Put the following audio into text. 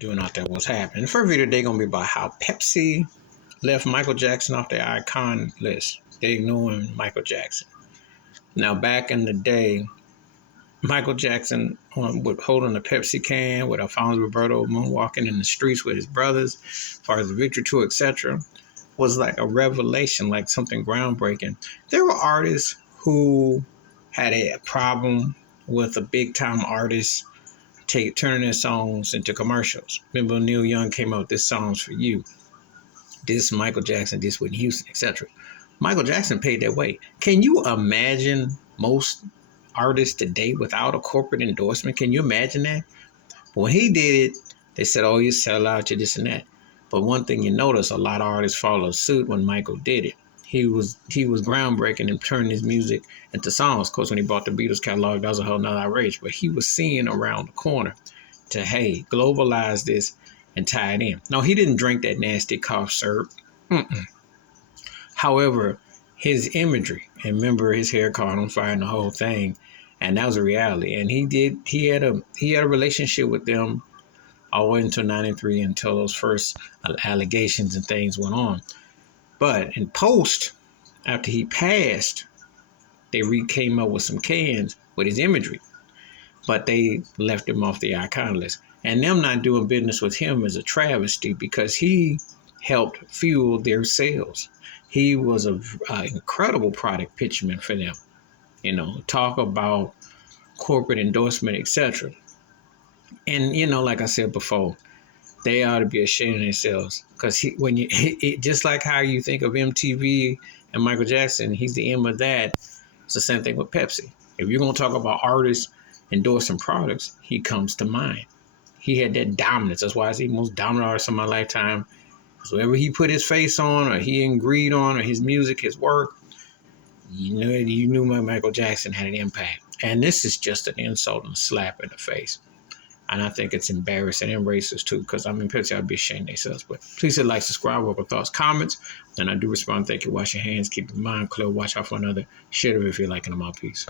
doing out there what's happening. The first video today gonna be about how Pepsi left Michael Jackson off their icon list. They ignoring Michael Jackson. Now back in the day, Michael Jackson would holding a Pepsi can with Alfonso Roberto moonwalking in the streets with his brothers, as far as the Victory Tour, etc., was like a revelation, like something groundbreaking. There were artists who had a problem with a big time artist turning their songs into commercials. Remember Neil Young came out with this Songs for You. This Michael Jackson, this Whitney Houston, etc. Michael Jackson paid their way. Can you imagine most artists today without a corporate endorsement? Can you imagine that? But when he did it, they said, oh, you sell out, you this and that. But one thing you notice, a lot of artists followed suit when Michael did it. He was groundbreaking and turned his music into songs. Of course, when he bought the Beatles catalog, that was a whole nother outrage. But he was seeing around the corner to, hey, globalize this and tie it in. No, he didn't drink that nasty cough syrup. However, his imagery, and remember his hair caught on fire and the whole thing, and that was a reality. And he had a relationship with them all the way until '93, until those first allegations and things went on. But in post, after he passed, they came up with some cans with his imagery, but they left him off the icon list. And them not doing business with him is a travesty because he helped fuel their sales. He was an incredible product pitchman for them. You know, talk about corporate endorsement, etc. And, you know, like I said before, they ought to be ashamed of themselves because just like how you think of MTV and Michael Jackson, he's the end of that. It's the same thing with Pepsi. If you're going to talk about artists endorsing products, he comes to mind. He had that dominance. That's why he's the most dominant artist of my lifetime. So whatever he put his face on or he agreed on or his music, his work, you knew Michael Jackson had an impact. And this is just an insult and a slap in the face. And I think it's embarrassing and racist too, because I mean, Pepsi, I'd be ashamed of themselves. But please hit like, subscribe, welcome thoughts, comments. And I do respond. Thank you. Wash your hands. Keep your mind clear. Watch out for another. Share it if you're liking them. Peace.